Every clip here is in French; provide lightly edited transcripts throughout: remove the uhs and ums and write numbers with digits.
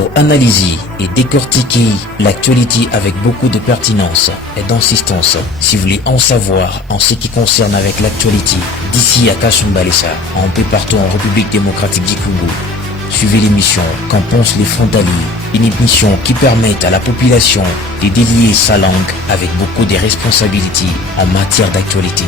pour analyser et décortiquer l'actualité avec beaucoup de pertinence et d'insistance. Si vous voulez en savoir en ce qui concerne avec l'actualité d'ici à Kasumbalesa, un peu partout en République démocratique du Congo, suivez l'émission Qu'en pensent les frontaliers, une émission qui permet à la population de délier sa langue avec beaucoup de responsabilités en matière d'actualité.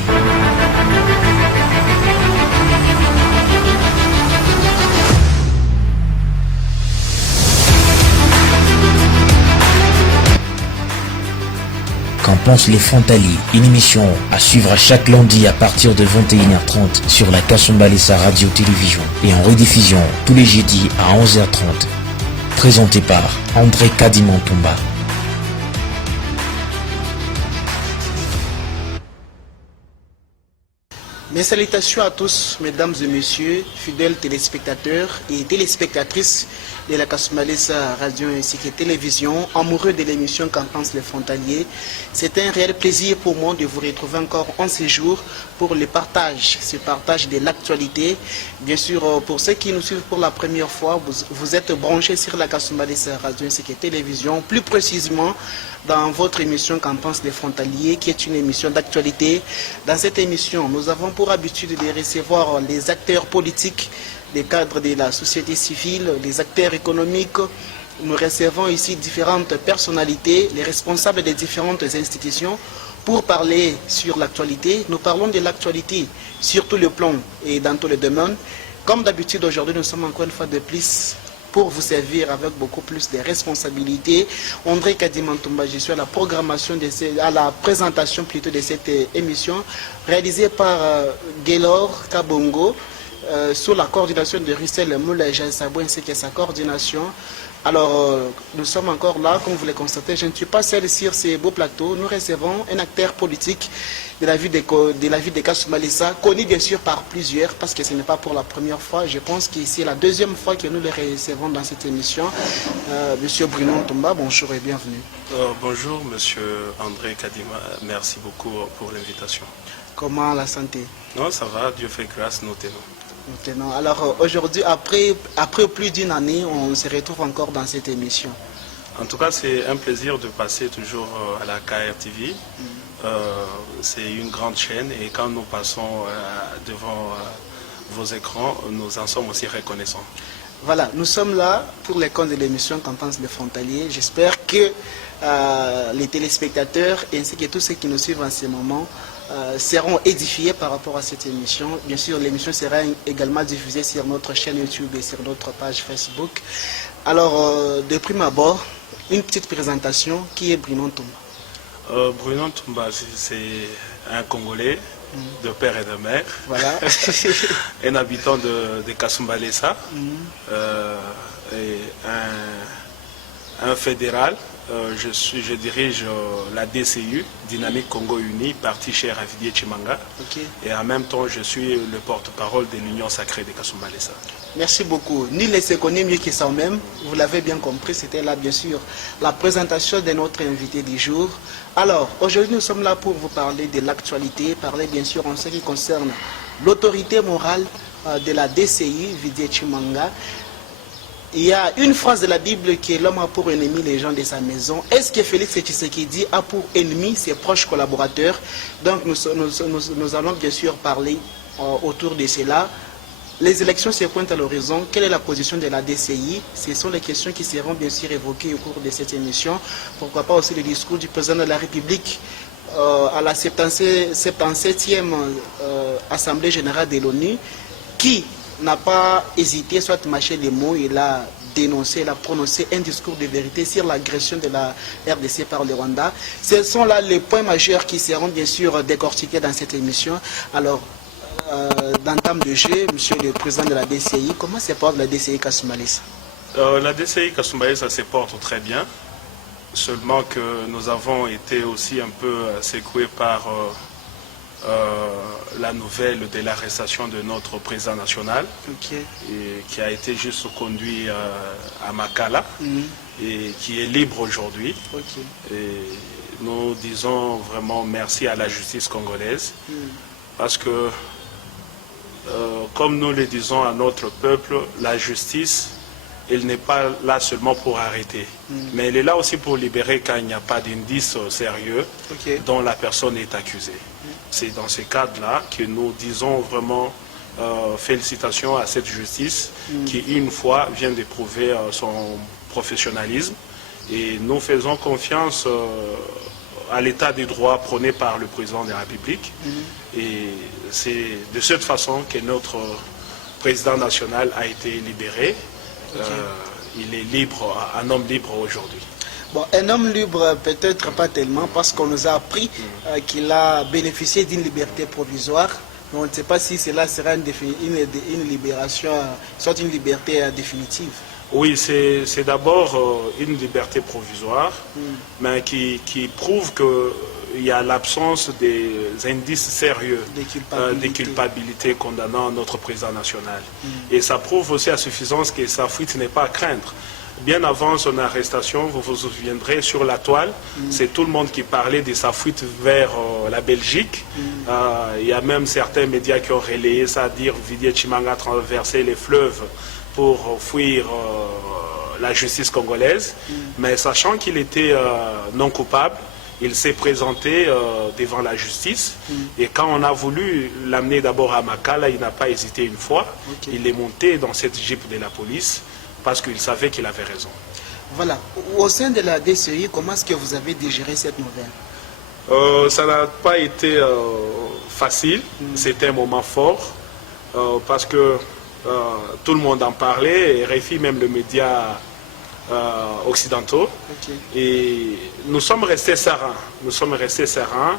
Qu'en pensent les frontaliers, une émission à suivre chaque lundi à partir de 21h30 sur la Kasumbalesa Radio-Télévision et en rediffusion tous les jeudis à 11h30. Présenté par André Kadimantumba. Mes salutations à tous, mesdames et messieurs, fidèles téléspectateurs et téléspectatrices de la Kasumbalesa Radio ainsi que télévision, amoureux de l'émission Qu'en pensent les frontaliers. C'est un réel plaisir pour moi de vous retrouver encore en ce jour pour ce partage de l'actualité. Bien sûr, pour ceux qui nous suivent pour la première fois, vous êtes branchés sur la Kasumbalesa Radio ainsi que télévision, plus précisément dans votre émission Qu'en pensent les frontaliers, qui est une émission d'actualité. Dans cette émission, nous avons pour habitude de recevoir les acteurs politiques, les cadres de la société civile, les acteurs économiques. Nous recevons ici différentes personnalités, les responsables des différentes institutions pour parler sur l'actualité. Nous parlons de l'actualité sur tout le plan et dans tous les domaines. Comme d'habitude, aujourd'hui, nous sommes encore une fois de plus pour vous servir avec beaucoup plus de responsabilités. André Kadimantumba, je suis à la programmation, à la présentation plutôt de cette émission réalisée par Gaylor Kabongo sous la coordination de Russell Moulaja Sabo ainsi que sa coordination. Alors, nous sommes encore là, comme vous le constatez, je ne suis pas seul sur ces beaux plateaux. Nous recevons un acteur politique de la ville de Kasumbalesa, connu bien sûr par plusieurs, parce que ce n'est pas pour la première fois. Je pense que c'est la deuxième fois que nous le recevons dans cette émission. Monsieur Bruno Ntumba, bonjour et bienvenue. Bonjour, monsieur André Kadima. Merci beaucoup pour l'invitation. Comment la santé? Non, ça va, Dieu fait grâce, nous tenons. Alors aujourd'hui, après plus d'une année, on se retrouve encore dans cette émission. En tout cas, c'est un plaisir de passer toujours à la KRTV. C'est une grande chaîne et quand nous passons devant vos écrans, nous en sommes aussi reconnaissants. Voilà, nous sommes là pour les comptes de l'émission Qu'en pensent les frontaliers. J'espère que les téléspectateurs ainsi que tous ceux qui nous suivent en ce moment seront édifiés par rapport à cette émission. Bien sûr, l'émission sera également diffusée sur notre chaîne YouTube et sur notre page Facebook. Alors, de prime abord, une petite présentation. Qui est Bruno Ntumba? Bruno Ntumba, c'est un Congolais de père et de mère, voilà. Un habitant de Kasumbalesa, et un fédéral. Je dirige la DCU, Dynamique Congo Uni, parti cher à Vidier Chimanga. Okay. Et en même temps, je suis le porte-parole de l'Union sacrée de Kasumbalesa. Merci beaucoup. Nul ne se connaît mieux que soi-même. Vous l'avez bien compris, c'était là bien sûr la présentation de notre invité du jour. Alors, aujourd'hui nous sommes là pour vous parler de l'actualité, parler bien sûr en ce qui concerne l'autorité morale de la DCI, Vidier Chimanga. Il y a une phrase de la Bible qui est l'homme a pour ennemi les gens de sa maison. Est-ce que Félix Tshisekedi a pour ennemi ses proches collaborateurs? Donc nous allons bien sûr parler autour de cela. Les élections se pointent à l'horizon. Quelle est la position de la DCI? Ce sont les questions qui seront bien sûr évoquées au cours de cette émission. Pourquoi pas aussi le discours du président de la République à la 77e Assemblée générale de l'ONU, qui n'a pas hésité, soit mâcher les mots, il a dénoncé, il a prononcé un discours de vérité sur l'agression de la RDC par le Rwanda. Ce sont là les points majeurs qui seront bien sûr décortiqués dans cette émission. Alors, d'entame de jeu, monsieur le président de la DCI, comment se porte la DCI Kasumbalesa? La DCI Kasumbalesa se porte très bien, seulement que nous avons été aussi un peu secoués par la nouvelle de l'arrestation de notre président national, okay, et qui a été juste conduit à Makala, et qui est libre aujourd'hui. Okay. Et nous disons vraiment merci à la justice congolaise, parce que, comme nous le disons à notre peuple, la justice elle n'est pas là seulement pour arrêter, mais elle est là aussi pour libérer quand il n'y a pas d'indice sérieux dont la personne est accusée. C'est dans ce cadre-là que nous disons vraiment félicitations à cette justice qui, une fois, vient de prouver son professionnalisme. Et nous faisons confiance à l'état des droits prôné par le président de la République. Et c'est de cette façon que notre président national a été libéré. Il est libre, un homme libre aujourd'hui. Bon, un homme libre, peut-être pas tellement, parce qu'on nous a appris qu'il a bénéficié d'une liberté provisoire. Mais on ne sait pas si cela sera une libération, soit une liberté définitive. Oui, c'est d'abord une liberté provisoire, mais qui prouve qu'il y a l'absence des indices sérieux de culpabilité condamnant notre président national. Et ça prouve aussi à suffisance que sa fuite n'est pas à craindre. Bien avant son arrestation, vous vous souviendrez, sur la toile, c'est tout le monde qui parlait de sa fuite vers la Belgique. Il y a même certains médias qui ont relayé ça, dire Didier Tshimanga a traversé les fleuves pour fuir la justice congolaise. Mais sachant qu'il était non coupable, il s'est présenté devant la justice. Et quand on a voulu l'amener d'abord à Makala, il n'a pas hésité une fois. Il est monté dans cette jeep de la police parce qu'il savait qu'il avait raison. Voilà. Au sein de la DCI, comment est-ce que vous avez digéré cette nouvelle? Ça n'a pas été facile. C'était un moment fort parce que tout le monde en parlait, et RFI, même les médias occidentaux. Et nous sommes restés sereins. Nous sommes restés sereins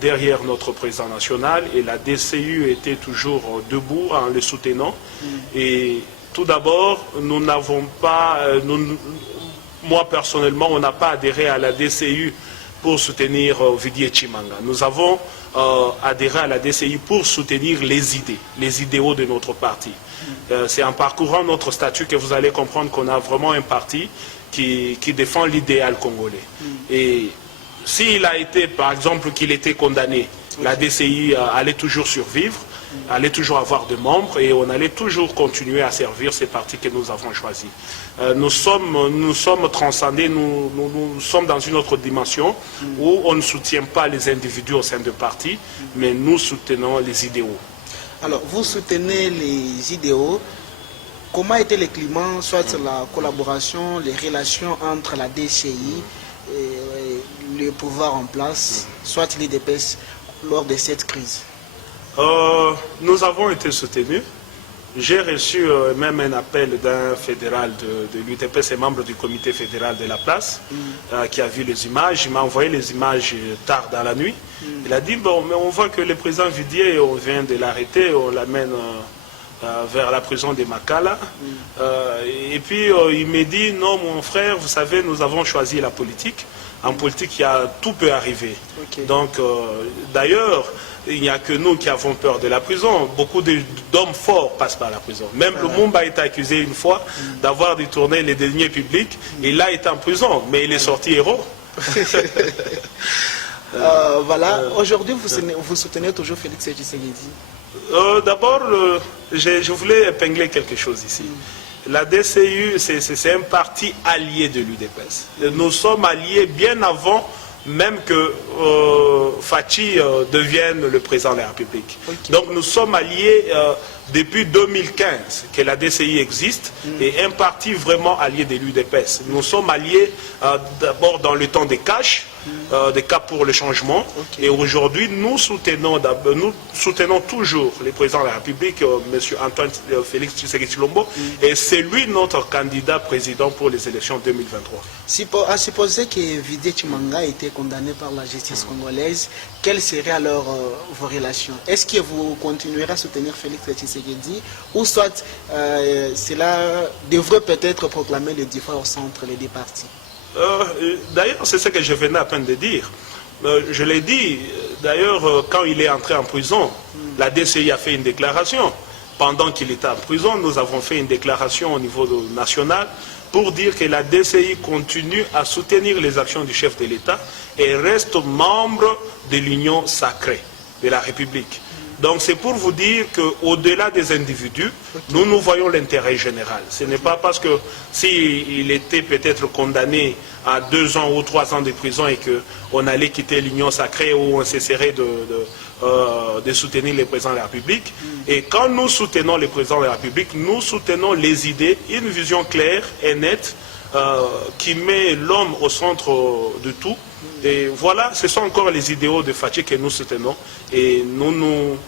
derrière notre président national, et la DCU était toujours debout en le soutenant. Et tout d'abord, nous n'avons pas, moi personnellement, on n'a pas adhéré à la DCU pour soutenir Didier Tshimanga. Nous avons adhéré à la DCI pour soutenir les idées, les idéaux de notre parti. C'est en parcourant notre statut que vous allez comprendre qu'on a vraiment un parti qui défend l'idéal congolais. Et s'il a été, par exemple, qu'il était condamné, la DCI allait toujours survivre, allait toujours avoir de membres, et on allait toujours continuer à servir ces partis que nous avons choisis. Nous sommes transcendés, nous sommes dans une autre dimension où on ne soutient pas les individus au sein de partis, mais nous soutenons les idéaux. Alors, vous soutenez les idéaux. Comment était le climat, soit la collaboration, les relations entre la DCI et le pouvoir en place, soit l'UDPS lors de cette crise? Nous avons été soutenus. J'ai reçu même un appel d'un fédéral de l'UDPS et membre du comité fédéral de la place qui a vu les images. Il m'a envoyé les images tard dans la nuit. Il a dit, bon, mais on voit que le président Didier, on vient de l'arrêter, on l'amène vers la prison de Makala. Et puis il m'a dit, non mon frère, vous savez, nous avons choisi la politique. En politique, tout peut arriver. Donc, d'ailleurs, il n'y a que nous qui avons peur de la prison. Beaucoup d'hommes forts passent par la prison. Même Lumumba a été accusé une fois d'avoir détourné les deniers publics. Il a été en prison, mais il est sorti héros. Voilà. Aujourd'hui, vous soutenez toujours Félix Tshisekedi? D'abord, je voulais épingler quelque chose ici. La DCU, c'est un parti allié de l'UDPS. Nous sommes alliés bien avant même que Fachi devienne le président de la République. Donc nous sommes alliés depuis 2015 que la DCI existe, et un parti vraiment allié de l'UDPS. Nous sommes alliés d'abord dans le temps des cash, des cas pour le changement, et aujourd'hui nous soutenons toujours le président de la République, M. Antoine Félix Tshisekedi Tshilombo, et c'est lui notre candidat président pour les élections 2023. À supposer que Didier Tshimanga a été condamné par la justice congolaise, quelles seraient alors vos relations? Est-ce que vous continuerez à soutenir Félix Tshisekedi, ou soit cela devrait peut-être proclamer le divorce entre les deux partis? D'ailleurs, c'est ce que je venais à peine de dire. Je l'ai dit, d'ailleurs, quand il est entré en prison, la DCI a fait une déclaration. Pendant qu'il était en prison, nous avons fait une déclaration au niveau national pour dire que la DCI continue à soutenir les actions du chef de l'État et reste membre de l'Union sacrée de la République. Donc c'est pour vous dire qu'au-delà des individus, nous voyons l'intérêt général. Ce n'est pas parce que s'il était peut-être condamné à 2 ans ou 3 ans de prison et qu'on allait quitter l'Union sacrée ou on cesserait de soutenir le président de la République. Et quand nous soutenons le président de la République, nous soutenons les idées, une vision claire et nette qui met l'homme au centre de tout. Et voilà, ce sont encore les idéaux de Fathi que nous soutenons. Et nous nous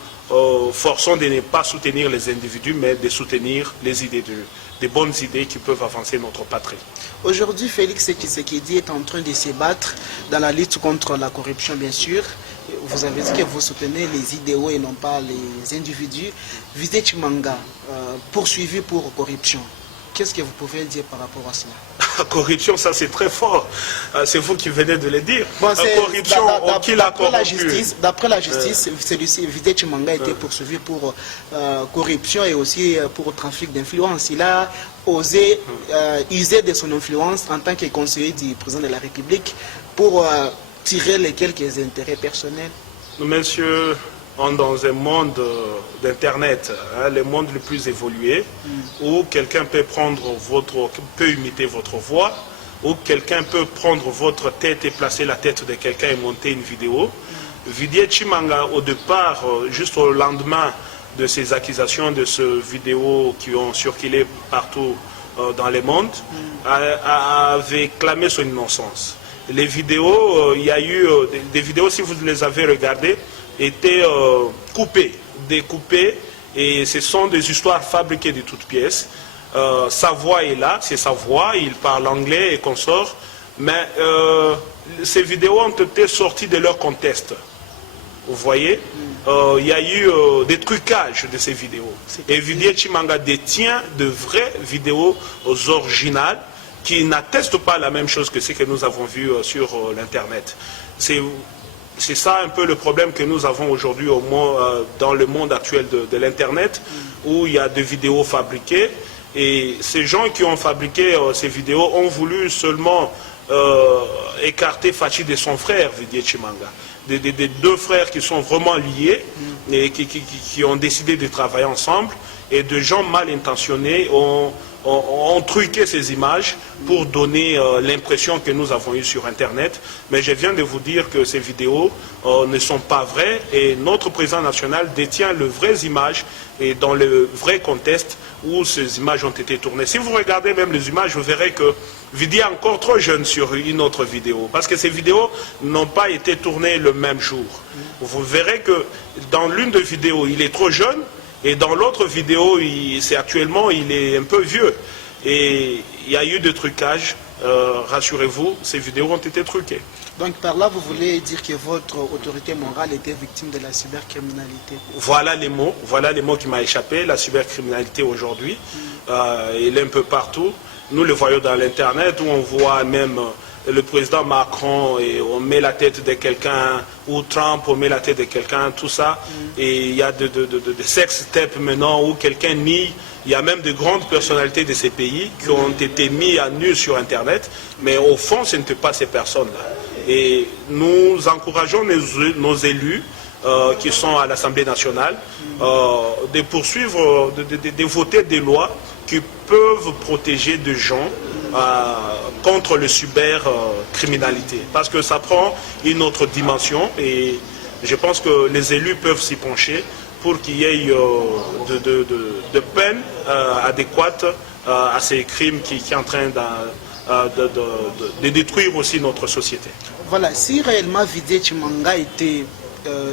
forçons de ne pas soutenir les individus, mais de soutenir les idées, des bonnes idées qui peuvent avancer notre patrie. Aujourd'hui, Félix Tshisekedi est en train de se battre dans la lutte contre la corruption, bien sûr. Vous avez dit que vous soutenez les idéaux et non pas les individus. Vidé Tshimanga, poursuivi pour corruption. Qu'est-ce que vous pouvez dire par rapport à cela? Corruption, ça c'est très fort. C'est vous qui venez de le dire. Bon, corruption, qui l'a corrompu? D'après la justice, celui-ci, Vidé Tshimanga, a été poursuivi pour corruption et aussi pour trafic d'influence. Il a osé user de son influence en tant que conseiller du président de la République pour tirer les quelques intérêts personnels. Monsieur, dans un monde d'Internet, le monde le plus évolué, où quelqu'un peut imiter votre voix, où quelqu'un peut prendre votre tête et placer la tête de quelqu'un et monter une vidéo. Vidé Tshimanga, au départ, juste au lendemain de ces accusations, de ces vidéos qui ont circulé partout dans le monde, avait clamé son innocence. Les vidéos, il y a eu des vidéos, si vous les avez regardées, étaient découpées, et ce sont des histoires fabriquées de toutes pièces. Sa voix est là, c'est sa voix, il parle anglais et consort, mais ces vidéos ont été sorties de leur contexte. Vous voyez, il y a eu des trucages de ces vidéos. Et Vidé Tshimanga détient de vraies vidéos originales qui n'attestent pas la même chose que ce que nous avons vu sur l'Internet. C'est ça un peu le problème que nous avons aujourd'hui dans le monde actuel de l'Internet, où il y a des vidéos fabriquées. Et ces gens qui ont fabriqué ces vidéos ont voulu seulement écarter Fathi de son frère, Vidé Tshimanga. Des 2 frères qui sont vraiment liés et qui ont décidé de travailler ensemble. Et de gens mal intentionnés ont truqué ces images pour donner l'impression que nous avons eue sur Internet. Mais je viens de vous dire que ces vidéos ne sont pas vraies et notre président national détient les vraies images et dans le vrai contexte où ces images ont été tournées. Si vous regardez même les images, vous verrez que Vidé est encore trop jeune sur une autre vidéo parce que ces vidéos n'ont pas été tournées le même jour. Vous verrez que dans l'une des vidéos, il est trop jeune. Et dans l'autre vidéo, actuellement, il est un peu vieux. Et il y a eu des trucages. Rassurez-vous, ces vidéos ont été truquées. Donc par là, vous voulez dire que votre autorité morale était victime de la cybercriminalité? Voilà les mots qui m'ont échappé. La cybercriminalité aujourd'hui, elle est un peu partout. Nous le voyons dans l'Internet où on voit même le président Macron et on met la tête de quelqu'un, ou Trump, on met la tête de quelqu'un, tout ça. Et il y a de sex tapes maintenant où quelqu'un nie. Il y a même de grandes personnalités de ces pays qui ont été mis à nu sur Internet. Mais au fond, ce n'étaient pas ces personnes-là. Et nous encourageons nos élus qui sont à l'Assemblée nationale de poursuivre, de voter des lois qui peuvent protéger des gens contre le cybercriminalité. Parce que ça prend une autre dimension et je pense que les élus peuvent s'y pencher pour qu'il y ait de peines adéquates à ces crimes qui sont en train de détruire aussi notre société. Voilà, si réellement Vidé Tshimanga était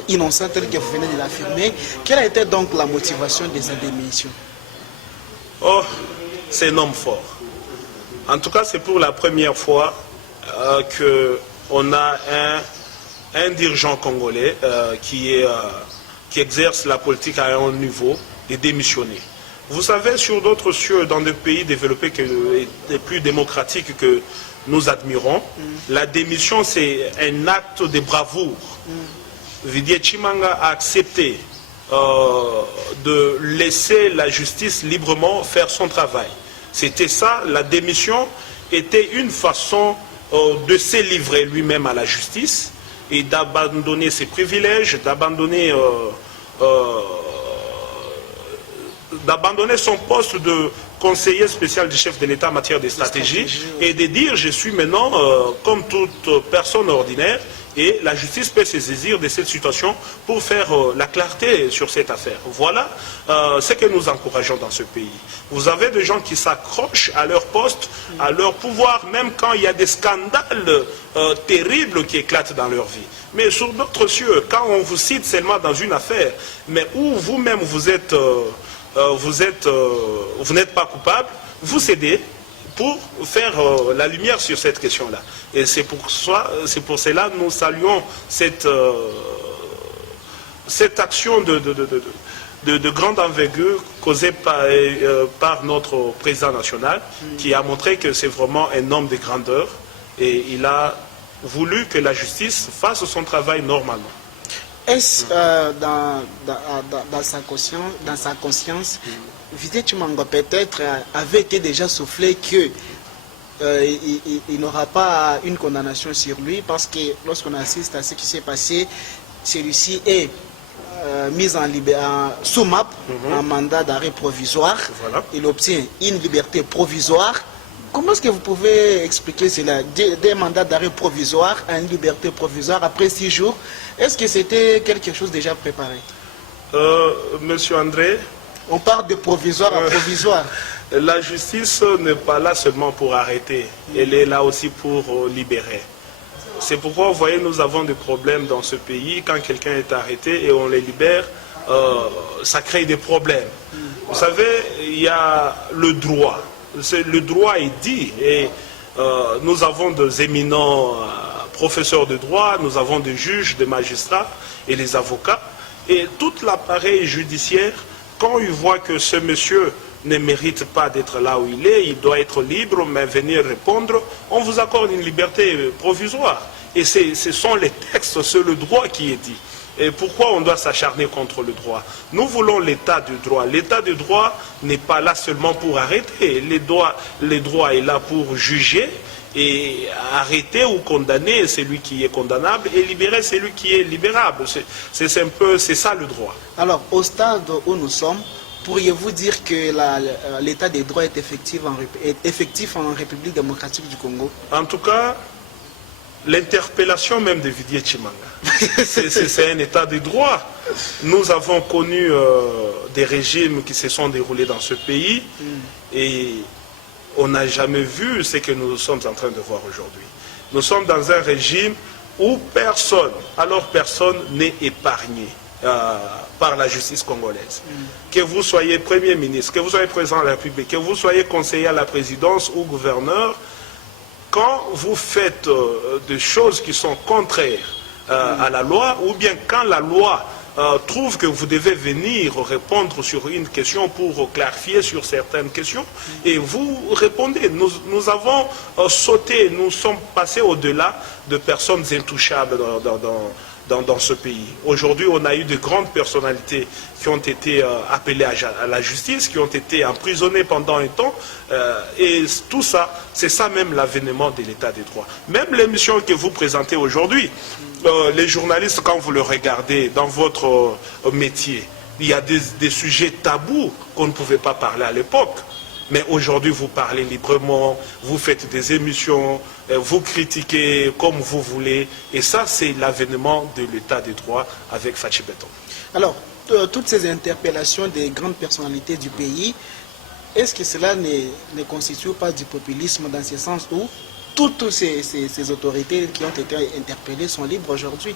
innocent tel que vous venez de l'affirmer, quelle a été donc la motivation de sa démission? Oh, c'est un homme fort. En tout cas, c'est pour la première fois qu'on a un dirigeant congolais qui exerce la politique à un haut niveau et démissionner. Vous savez, sur d'autres cieux, dans des pays développés et plus démocratiques que nous admirons, la démission, c'est un acte de bravoure. Vidé Tshimanga a accepté de laisser la justice librement faire son travail. C'était ça, la démission était une façon de se livrer lui-même à la justice et d'abandonner ses privilèges, d'abandonner d'abandonner son poste de conseiller spécial du chef de l'État en matière de stratégie et de dire je suis maintenant comme toute personne ordinaire et la justice peut se saisir de cette situation pour faire la clarté sur cette affaire. Voilà ce que nous encourageons dans ce pays. Vous avez des gens qui s'accrochent à leur poste, à leur pouvoir, même quand il y a des scandales terribles qui éclatent dans leur vie. Mais sur d'autres cieux, quand on vous cite seulement dans une affaire, mais où vous-même vous êtes... vous n'êtes pas coupable, vous cédez pour faire la lumière sur cette question-là. Et c'est pour cela que nous saluons cette action de grande envergure causée par notre président national, qui a montré que c'est vraiment un homme de grandeur et il a voulu que la justice fasse son travail normalement. Est-ce dans sa conscience, Vité Tshimanga peut-être avait été déjà soufflé que il n'aura pas une condamnation sur lui, parce que lorsqu'on assiste à ce qui s'est passé, celui-ci est mis sous MAP, un mandat d'arrêt provisoire. Voilà. Il obtient une liberté provisoire. Comment est-ce que vous pouvez expliquer cela? Des mandats d'arrêt provisoire à une liberté provisoire après 6 jours. Est-ce que c'était quelque chose déjà préparé? Monsieur André, on parle de provisoire à provisoire. La justice n'est pas là seulement pour arrêter. Elle est là aussi pour libérer. C'est pourquoi, vous voyez, nous avons des problèmes dans ce pays. Quand quelqu'un est arrêté et on les libère, ça crée des problèmes. Vous savez, il y a le droit. Le droit est dit et nous avons des éminents professeurs de droit, nous avons des juges, des magistrats et les avocats. Et tout l'appareil judiciaire, quand il voit que ce monsieur ne mérite pas d'être là où il doit être libre, mais venir répondre, on vous accorde une liberté provisoire. Et ce sont les textes, c'est le droit qui est dit. Et pourquoi on doit s'acharner contre le droit? Nous voulons l'état du droit. L'état du droit n'est pas là seulement pour arrêter. Le droit est là pour juger et arrêter ou condamner celui qui est condamnable et libérer celui qui est libérable. C'est ça le droit. Alors, au stade où nous sommes, pourriez-vous dire que l'état des droits est effectif en République démocratique du Congo? En tout cas, l'interpellation même de Vité Tshimanga, c'est un état de droit. Nous avons connu des régimes qui se sont déroulés dans ce pays et on n'a jamais vu ce que nous sommes en train de voir aujourd'hui. Nous sommes dans un régime où personne n'est épargné par la justice congolaise. Que vous soyez Premier ministre, que vous soyez président de la République, que vous soyez conseiller à la présidence ou gouverneur, quand vous faites des choses qui sont contraires à la loi, ou bien quand la loi trouve que vous devez venir répondre sur une question pour clarifier sur certaines questions, et vous répondez. Nous avons sauté, nous sommes passés au-delà de personnes intouchables dans ce pays. Aujourd'hui, on a eu de grandes personnalités qui ont été appelées à la justice, qui ont été emprisonnées pendant un temps, et tout ça, c'est ça même l'avènement de l'état des droits. Même l'émission que vous présentez aujourd'hui, les journalistes, quand vous le regardez dans votre métier, il y a des sujets tabous qu'on ne pouvait pas parler à l'époque. Mais aujourd'hui, vous parlez librement, vous faites des émissions, vous critiquez comme vous voulez. Et ça, c'est l'avènement de l'état des droits avec Fachi Beton. Alors, toutes ces interpellations des grandes personnalités du pays, est-ce que cela ne constitue pas du populisme dans ce sens où toutes ces autorités qui ont été interpellées sont libres aujourd'hui?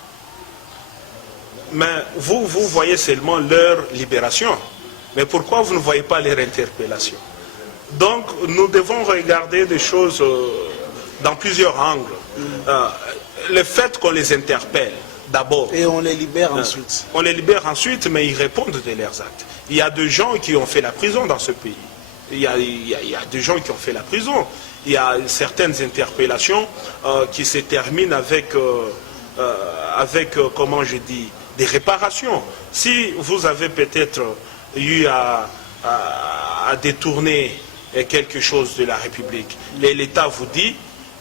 Mais vous voyez seulement leur libération. Mais pourquoi vous ne voyez pas leur interpellation? Donc, nous devons regarder des choses dans plusieurs angles. Le fait qu'on les interpelle, d'abord. Et on les libère ensuite. On les libère ensuite, mais ils répondent de leurs actes. Il y a des gens qui ont fait la prison dans ce pays. Il y a des gens qui ont fait la prison. Il y a certaines interpellations qui se terminent avec comment je dis, des réparations. Si vous avez peut-être eu à détourner quelque chose de la République, et l'État vous dit,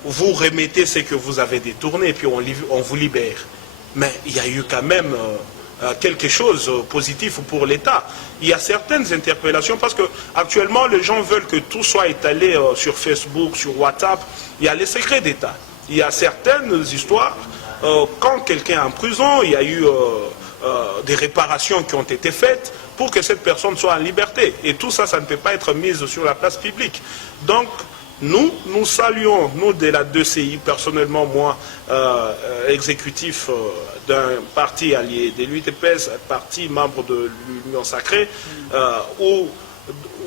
vous remettez ce que vous avez détourné, et puis on vous libère. Mais il y a eu quand même quelque chose de positif pour l'État. Il y a certaines interpellations parce que actuellement les gens veulent que tout soit étalé sur Facebook, sur WhatsApp. Il y a les secrets d'État. Il y a certaines histoires, quand quelqu'un est en prison, il y a eu des réparations qui ont été faites pour que cette personne soit en liberté. Et tout ça, ça ne peut pas être mis sur la place publique. Donc, nous saluons, nous de la 2CI, personnellement, moi, exécutif d'un parti allié de l'UDPS, parti membre de l'Union Sacrée, où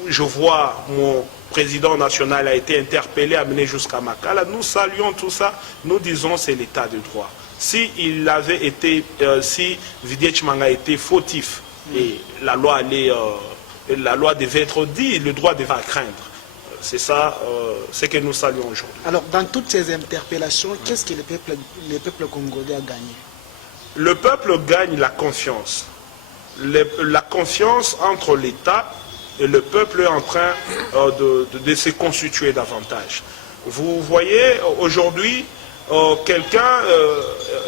je vois mon président national a été interpellé, amené jusqu'à Makala. Nous saluons tout ça, nous disons c'est l'état de droit. Si il avait été, si Didier Tshimanga a été fautif, et la loi devait être dite, le droit devait craindre. C'est ça, ce que nous saluons aujourd'hui. Alors, dans toutes ces interpellations, qu'est-ce que le peuple congolais a gagné? Le peuple gagne la confiance. La confiance entre l'État et le peuple est en train de se constituer davantage. Vous voyez, aujourd'hui, quelqu'un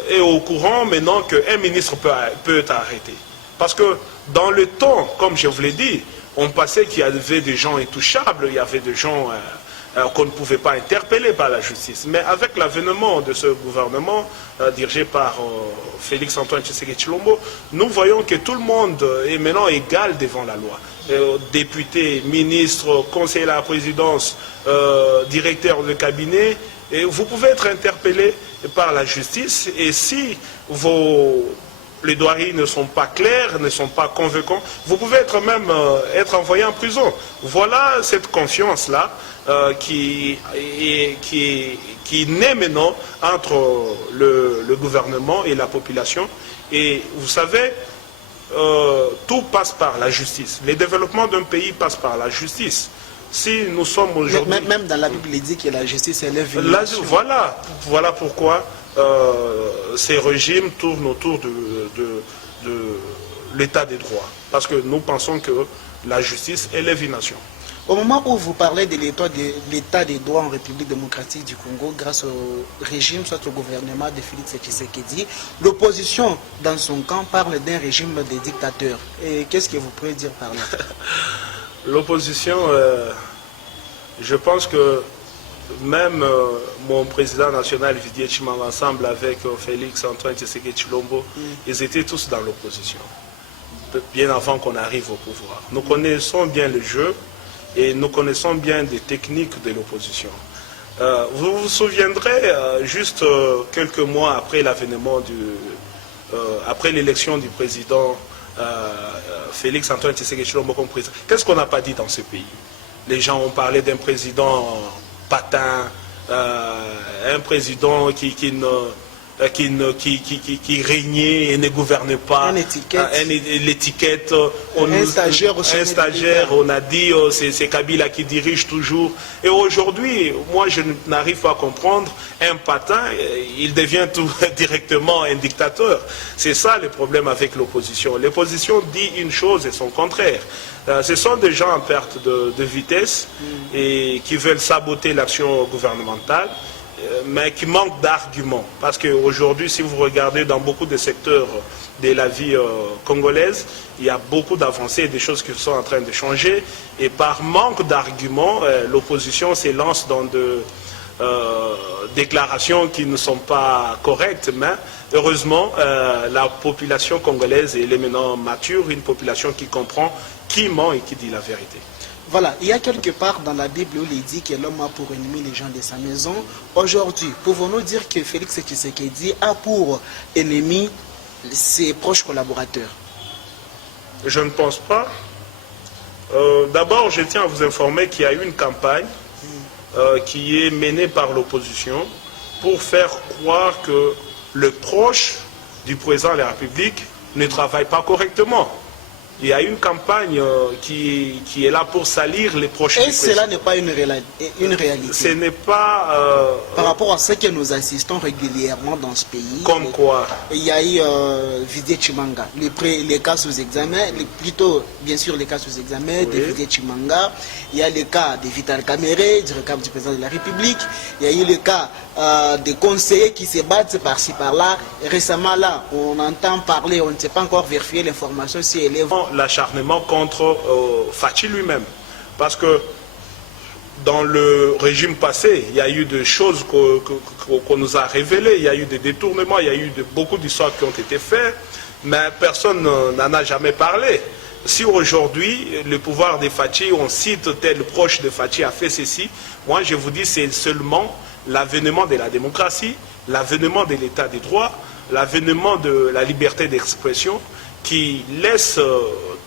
est au courant maintenant qu'un ministre peut être arrêté. Parce que dans le temps, comme je vous l'ai dit, on pensait qu'il y avait des gens intouchables, il y avait des gens qu'on ne pouvait pas interpeller par la justice. Mais avec l'avènement de ce gouvernement dirigé par Félix Antoine Tshisekedi Tshilombo, nous voyons que tout le monde est maintenant égal devant la loi. Députés, ministres, conseillers à la présidence, directeurs de cabinet, et vous pouvez être interpellé par la justice. Et si vos plaidoiries ne sont pas claires, ne sont pas convaincants, vous pouvez être même être envoyé en prison. Voilà cette confiance-là qui naît maintenant entre le gouvernement et la population. Et vous savez, tout passe par la justice. Le développement d'un pays passe par la justice. Si nous sommes aujourd'hui... Même dans la Bible, il dit que la justice élève une nation. Voilà pourquoi ces régimes tournent autour de l'état des droits. Parce que nous pensons que la justice élève une nation. Au moment où vous parlez de l'état des droits en République démocratique du Congo, grâce au régime, soit au gouvernement de Félix Tshisekedi, l'opposition dans son camp parle d'un régime de dictateur. Et qu'est-ce que vous pouvez dire par là? L'opposition, je pense que même mon président national, Didier Tshimanga, ensemble avec Félix Antoine Tshisekedi Tshilombo, ils étaient tous dans l'opposition, bien avant qu'on arrive au pouvoir. Nous connaissons bien le jeu et nous connaissons bien des techniques de l'opposition. Vous vous souviendrez, juste quelques mois après l'avènement après l'élection du président Félix Antoine Tshisekedi Tshilombo comme président, qu'est-ce qu'on n'a pas dit dans ce pays? Les gens ont parlé d'un président patin, un président qui régnait et ne gouvernait pas. L'étiquette. Un stagiaire, on a dit c'est Kabila qui dirige toujours. Et aujourd'hui, moi je n'arrive pas à comprendre, un patin, il devient tout directement un dictateur. C'est ça le problème avec l'opposition. L'opposition dit une chose et son contraire. Ce sont des gens en perte de vitesse et qui veulent saboter l'action gouvernementale, mais qui manquent d'arguments. Parce qu'aujourd'hui, si vous regardez dans beaucoup de secteurs de la vie congolaise, il y a beaucoup d'avancées et des choses qui sont en train de changer. Et par manque d'arguments, l'opposition s'élance dans de déclarations qui ne sont pas correctes, mais heureusement, la population congolaise est maintenant mature, une population qui comprend qui ment et qui dit la vérité. Voilà, il y a quelque part dans la Bible où il dit que l'homme a pour ennemi les gens de sa maison. Aujourd'hui, pouvons-nous dire que Félix Tshisekedi a pour ennemi ses proches collaborateurs? Je ne pense pas. D'abord, je tiens à vous informer qu'il y a eu une campagne qui est menée par l'opposition pour faire croire que le proche du président de la République ne travaille pas correctement. il y a une campagne qui est là pour salir les proches du président. Et cela n'est pas une réalité. Ce n'est pas... par rapport à ce que nous assistons régulièrement dans ce pays. Comme quoi? Il y a eu Didier Chimanga, les cas sous examen, plutôt bien sûr les cas sous examen de Didier Chimanga. Il y a le cas de Vital Kamere, du président de la République. Il y a eu le cas des conseillers qui se battent par-ci par-là. Récemment là, on entend parler, on ne sait pas encore vérifier l'information si elle est... L'acharnement contre Fachi lui-même. Parce que dans le régime passé, il y a eu des choses qu'on nous a révélées, il y a eu des détournements, il y a eu beaucoup d'histoires qui ont été faites, mais personne n'en a jamais parlé. Si aujourd'hui, le pouvoir de Fachi, on cite tel proche de Fachi a fait ceci, moi je vous dis c'est seulement l'avènement de la démocratie, l'avènement de l'état des droits, l'avènement de la liberté d'expression qui laisse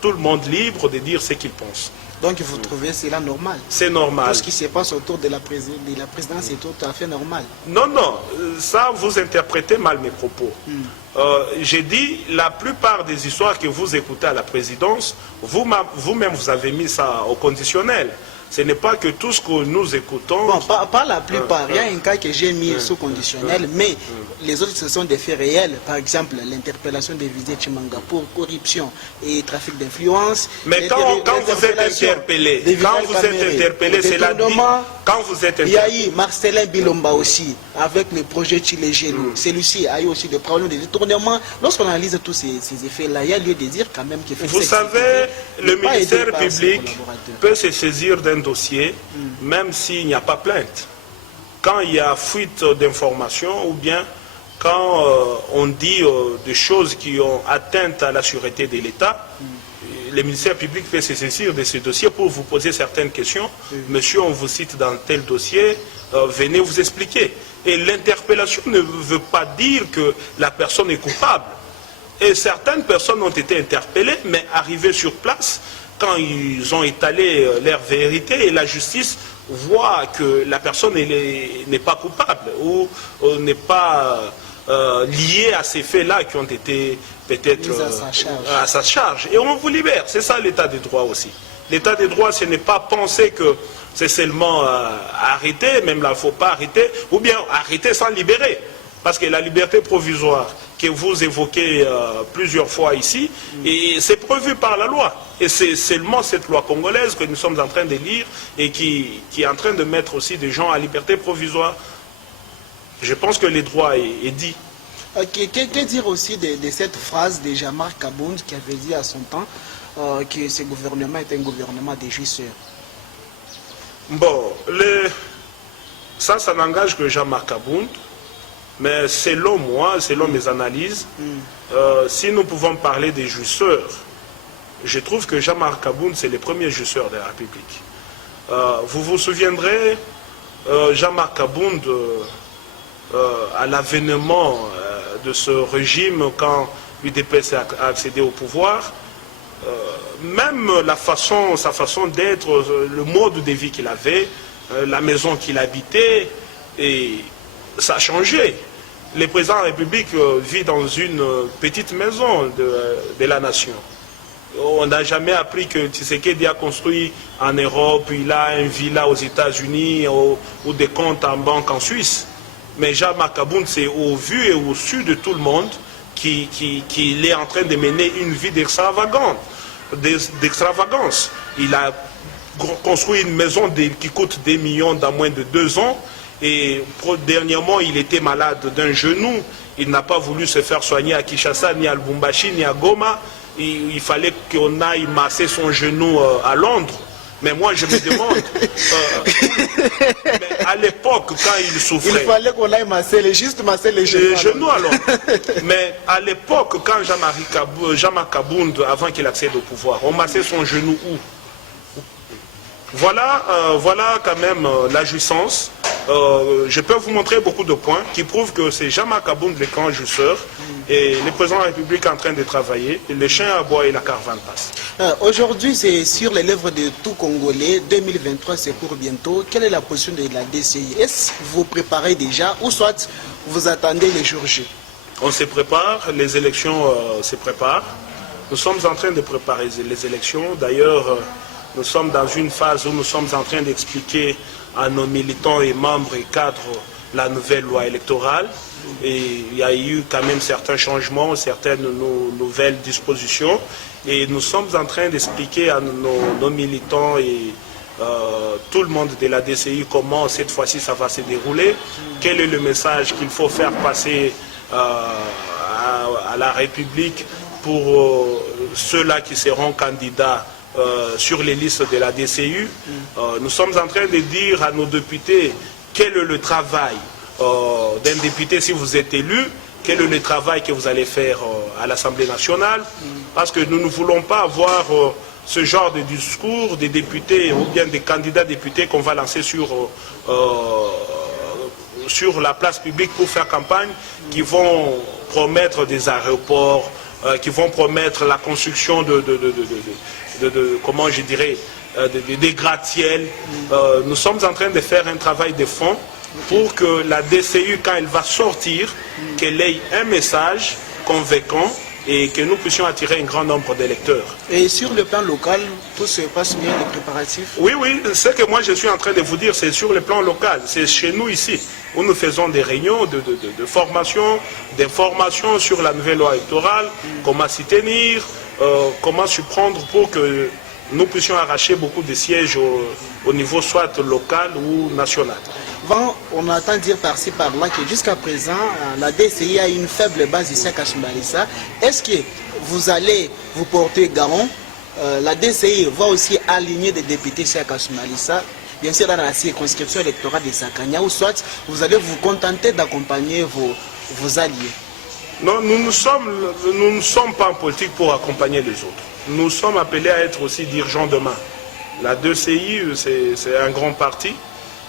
tout le monde libre de dire ce qu'il pense. Donc vous trouvez cela normal? C'est normal. Tout ce qui se passe autour de la présidence est tout à fait normal. Non, non, ça vous interprétez mal mes propos. J'ai dit, la plupart des histoires que vous écoutez à la présidence, vous-même vous avez mis ça au conditionnel. Ce n'est pas que tout ce que nous écoutons... Bon, pas la plupart. Il y a un cas que j'ai mis sous conditionnel, mais les autres, ce sont des faits réels. Par exemple, l'interpellation de Didier Chimanga pour corruption et trafic d'influence. Mais quand vous êtes interpellé, c'est la dit... Quand vous êtes interpellé... Il y a eu Marcelin Bilomba aussi, avec le projet Chilégélo. Celui-ci a eu aussi des problèmes de détournement. Lorsqu'on analyse tous ces effets-là, il y a lieu de dire quand même qu'il faut... Vous savez, le ministère public peut se saisir d'un dossier, même s'il n'y a pas plainte. Quand il y a fuite d'informations ou bien quand on dit des choses qui ont atteinte à la sûreté de l'État, le ministère public peut se saisir de ce dossier pour vous poser certaines questions. Monsieur, on vous cite dans tel dossier, venez vous expliquer. Et l'interpellation ne veut pas dire que la personne est coupable. Et certaines personnes ont été interpellées, mais arrivées sur place, quand ils ont étalé leur vérité et la justice voit que la personne n'est pas coupable ou n'est pas liée à ces faits-là qui ont été peut-être à sa charge. Et on vous libère. C'est ça l'état des droits aussi. L'état des droits, ce n'est pas penser que c'est seulement arrêter, même là, il ne faut pas arrêter, ou bien arrêter sans libérer. Parce que la liberté provisoire que vous évoquez plusieurs fois ici, et c'est prévu par la loi. Et c'est seulement cette loi congolaise que nous sommes en train de lire et qui est en train de mettre aussi des gens à liberté provisoire. Je pense que le droit est dit. Que dire aussi de cette phrase de Jean-Marc Kabound qui avait dit à son temps que ce gouvernement est un gouvernement des jouisseurs? Bon, ça n'engage que Jean-Marc Kabound. Mais selon moi, selon mes analyses, si nous pouvons parler des jouisseurs, je trouve que Jean-Marc Kabound, c'est le premier jouisseur de la République. Vous vous souviendrez, Jean-Marc Kabound, à l'avènement de ce régime, quand l'UDPS a accédé au pouvoir, même sa façon d'être, le mode de vie qu'il avait, la maison qu'il habitait, et ça a changé. Le président de la République vit dans une petite maison de la nation. On n'a jamais appris que Tshisekedi a construit en Europe, il a une villa aux États-Unis ou des comptes en banque en Suisse. Mais Jean-Marc Kabound, c'est au vu et au su de tout le monde qu'il est en train de mener une vie d'extravagance. Il a construit une maison qui coûte des millions dans moins de 2 ans. Et dernièrement, il était malade d'un genou. Il n'a pas voulu se faire soigner à Kinshasa, ni à Lubumbashi, ni à Goma. Il fallait qu'on aille masser son genou à Londres. Mais moi, je me demande, mais à l'époque, quand il souffrait... Il fallait qu'on aille masser les genoux alors. Mais à l'époque, quand Jean-Marc Kabound, avant qu'il accède au pouvoir, on massait son genou où? Voilà quand même la jouissance. Je peux vous montrer beaucoup de points qui prouvent que c'est Jean-Marc Kabound le grand jouisseur et le président de la République est en train de travailler. Et le chien aboie et la caravane passe. Aujourd'hui, c'est sur les lèvres de tout Congolais. 2023, c'est pour bientôt. Quelle est la position de la DCI? Est-ce que vous préparez déjà ou soit vous attendez les jours J? On se prépare, les élections se préparent. Nous sommes en train de préparer les élections. D'ailleurs, nous sommes dans une phase où nous sommes en train d'expliquer à nos militants et membres et cadres la nouvelle loi électorale. Et il y a eu quand même certains changements, certaines nouvelles dispositions. Et nous sommes en train d'expliquer à nos militants et tout le monde de la DCI comment cette fois-ci ça va se dérouler, quel est le message qu'il faut faire passer à la République pour ceux-là qui seront candidats sur les listes de la DCU. Nous sommes en train de dire à nos députés quel est le travail d'un député si vous êtes élu, quel est le travail que vous allez faire à l'Assemblée nationale, parce que nous ne voulons pas avoir ce genre de discours des députés ou bien des candidats députés qu'on va lancer sur la place publique pour faire campagne, qui vont promettre des aéroports, qui vont promettre la construction comment je dirais, des gratte-ciel. Nous sommes en train de faire un travail de fond pour que la DCU, quand elle va sortir, qu'elle ait un message convaincant et que nous puissions attirer un grand nombre d'électeurs. Et sur le plan local, tout se passe bien, les préparatifs? Oui, ce que moi je suis en train de vous dire, c'est sur le plan local. C'est chez nous ici, où nous faisons des réunions de formation, d'information sur la nouvelle loi électorale, comment s'y tenir, comment s'y prendre pour que nous puissions arracher beaucoup de sièges au niveau soit local ou national. On entend dire par-ci par-là que jusqu'à présent, la DCI a une faible base ici à Kasumbalesa. Est-ce que vous allez vous porter garant? La DCI va aussi aligner des députés ici à Kasumbalesa, bien sûr dans la circonscription électorale de Sakania, ou soit vous allez vous contenter d'accompagner vos alliés? Non, nous ne sommes pas en politique pour accompagner les autres. Nous sommes appelés à être aussi dirigeants demain. La DCI, c'est un grand parti.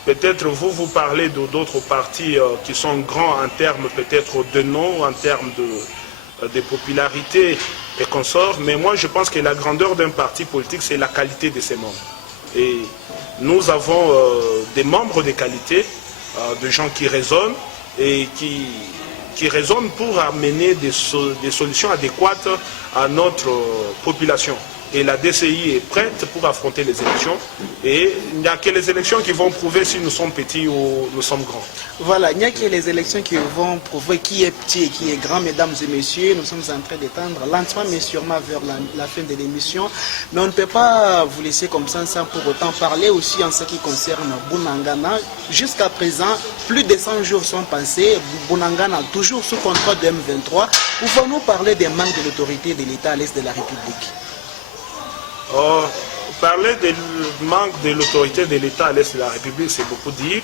Peut-être vous parlez d'autres partis qui sont grands en termes peut-être de nom, en termes de popularité et consorts. Mais moi, je pense que la grandeur d'un parti politique, c'est la qualité de ses membres. Et nous avons des membres de qualité, de gens qui raisonnent et qui raisonnent pour amener des solutions adéquates à notre population. Et la DCI est prête pour affronter les élections. Et il n'y a que les élections qui vont prouver si nous sommes petits ou nous sommes grands. Voilà, il n'y a que les élections qui vont prouver qui est petit et qui est grand, mesdames et messieurs. Nous sommes en train d'étendre lentement mais sûrement vers la fin de l'émission. Mais on ne peut pas vous laisser comme ça sans pour autant parler aussi en ce qui concerne Bunangana. Jusqu'à présent, plus de 100 jours sont passés. Bunangana toujours sous contrat de M23. Pouvons-nous parler des manques de l'autorité de l'État à l'est de la République? Parler du manque de l'autorité de l'État à l'est de la République, c'est beaucoup dire,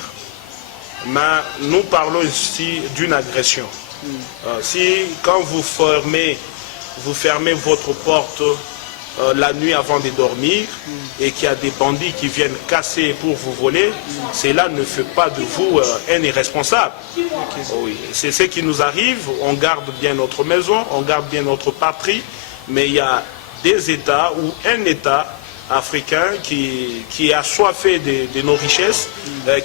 mais nous parlons ici d'une agression. Si quand vous fermez votre porte la nuit avant de dormir et qu'il y a des bandits qui viennent casser pour vous voler, cela ne fait pas de vous un irresponsable. Oui, c'est ce qui nous arrive, on garde bien notre maison, on garde bien notre patrie, mais il y a des États ou un État africain qui est assoiffé de nos richesses,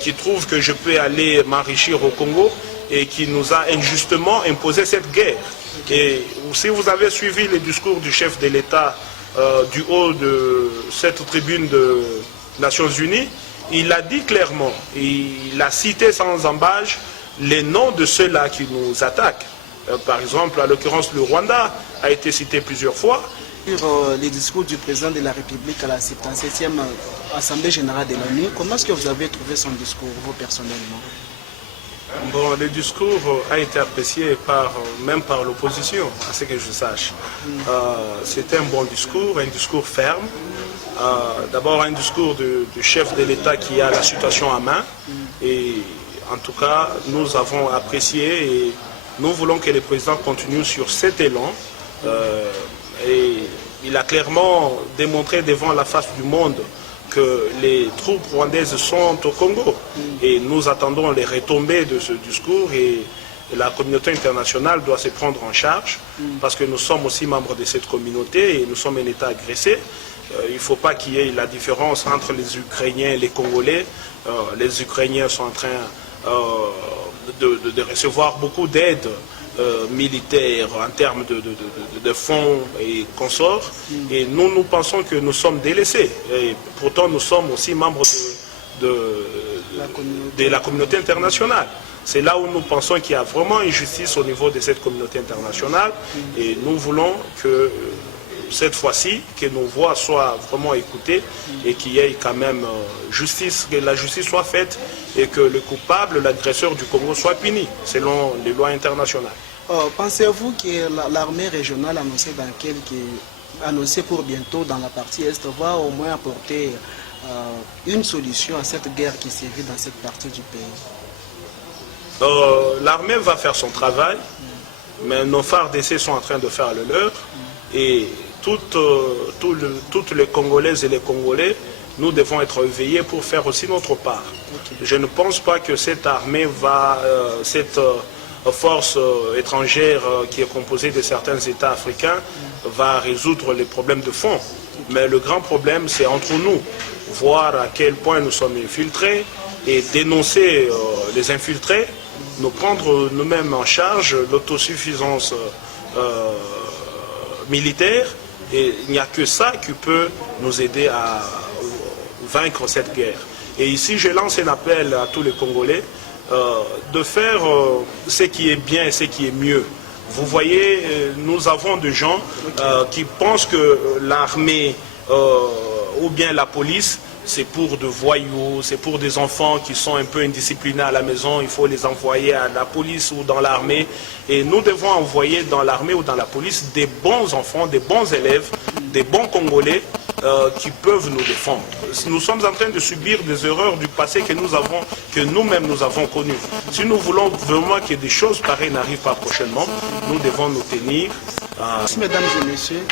qui trouve que je peux aller m'enrichir au Congo et qui nous a injustement imposé cette guerre. Et si vous avez suivi le discours du chef de l'État du haut de cette tribune de Nations Unies, il a dit clairement, il a cité sans embâche les noms de ceux-là qui nous attaquent. Par exemple, à l'occurrence, le Rwanda a été cité plusieurs fois. Les discours du président de la République à la 77e Assemblée générale de l'ONU, comment est-ce que vous avez trouvé son discours, vous personnellement? Bon, le discours a été apprécié même par l'opposition, à ce que je sache. C'était un bon discours, un discours ferme. D'abord un discours du chef de l'État qui a la situation en main. Et en tout cas, nous avons apprécié et nous voulons que le président continue sur cet élan. Et il a clairement démontré devant la face du monde que les troupes rwandaises sont au Congo. Et nous attendons les retombées de ce discours et la communauté internationale doit se prendre en charge parce que nous sommes aussi membres de cette communauté et nous sommes un État agressé. Il ne faut pas qu'il y ait la différence entre les Ukrainiens et les Congolais. Les Ukrainiens sont en train de recevoir beaucoup d'aide militaire en termes de fonds et consorts. Et nous pensons que nous sommes délaissés. Et pourtant, nous sommes aussi membres de la communauté internationale. C'est là où nous pensons qu'il y a vraiment une justice au niveau de cette communauté internationale. Et nous voulons que cette fois-ci, que nos voix soient vraiment écoutées et qu'il y ait quand même justice, que la justice soit faite et que le coupable, l'agresseur du Congo soit puni selon les lois internationales. Pensez-vous que l'armée régionale annoncée pour bientôt dans la partie Est va au moins apporter une solution à cette guerre qui sévit dans cette partie du pays? L'armée va faire son travail, mais nos phares d'essai sont en train de faire le leur. Et toutes les Congolaises et les Congolais, nous devons être éveillés pour faire aussi notre part. Je ne pense pas que cette armée cette force étrangère qui est composée de certains États africains va résoudre les problèmes de fond. Mais le grand problème, c'est entre nous, voir à quel point nous sommes infiltrés et dénoncer les infiltrés, nous prendre nous-mêmes en charge l'autosuffisance militaire. Et il n'y a que ça qui peut nous aider à vaincre cette guerre. Et ici, je lance un appel à tous les Congolais de faire ce qui est bien et ce qui est mieux. Vous voyez, nous avons des gens qui pensent que l'armée ou bien la police, c'est pour de voyous, c'est pour des enfants qui sont un peu indisciplinés à la maison, il faut les envoyer à la police ou dans l'armée. Et nous devons envoyer dans l'armée ou dans la police des bons enfants, des bons élèves, des bons Congolais qui peuvent nous défendre. Nous sommes en train de subir des erreurs du passé que nous-mêmes nous avons connues. Si nous voulons vraiment que des choses pareilles n'arrivent pas prochainement, nous devons nous tenir. Merci mesdames et messieurs,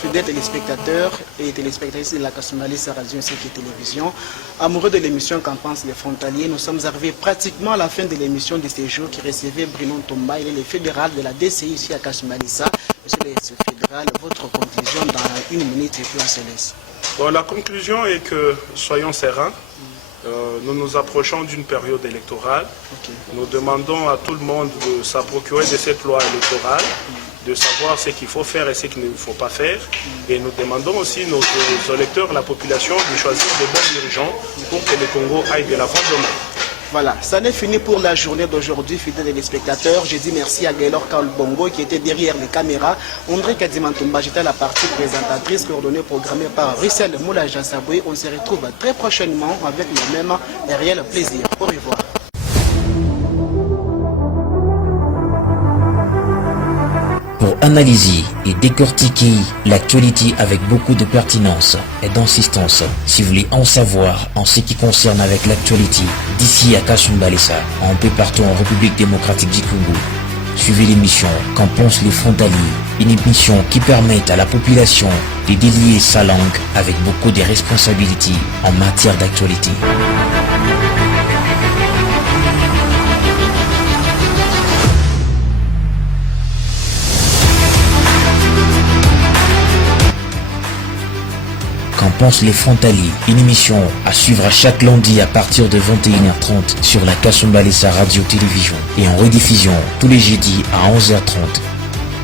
fidèles téléspectateurs et téléspectatrices de la Kasumbalesa Radio et Télévision, amoureux de l'émission Qu'en pensent les frontaliers, nous sommes arrivés pratiquement à la fin de l'émission de ce jour qui recevait Bruno Ntomba. Il est le fédéral de la DCI ici à Kasumbalesa. Monsieur le fédéral, votre conclusion dans 1 minute et puis on se laisse. Bon, la conclusion est que soyons sereins. Nous nous approchons d'une période électorale. Nous demandons à tout le monde de se procurer de cette loi électorale, de savoir ce qu'il faut faire et ce qu'il ne faut pas faire. Et nous demandons aussi aux électeurs, la population, de choisir de bons dirigeants pour que le Congo aille de l'avant demain. Voilà, ça n'est fini pour la journée d'aujourd'hui, fidèles téléspectateurs. Je dis merci à Gaylor Kaolbongo qui était derrière les caméras. André Kadimantumba, j'étais la partie présentatrice, coordonnée, programmée par Russell Moulaja Saboué. On se retrouve très prochainement avec le même et réel plaisir. Au revoir. Pour analyser et décortiquer l'actualité avec beaucoup de pertinence et d'insistance, si vous voulez en savoir en ce qui concerne avec l'actualité d'ici à Kasumbalesa, un peu partout en République démocratique du Congo, suivez l'émission Qu'en pensent les frontaliers, une émission qui permet à la population de délier sa langue avec beaucoup de responsabilités en matière d'actualité. Qu'en pensent les frontaliers, une émission à suivre à chaque lundi à partir de 21h30 sur la Kasumbalesa Radio Télévision et en rediffusion tous les jeudis à 11h30.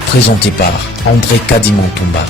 Présenté par André Kadimantumba.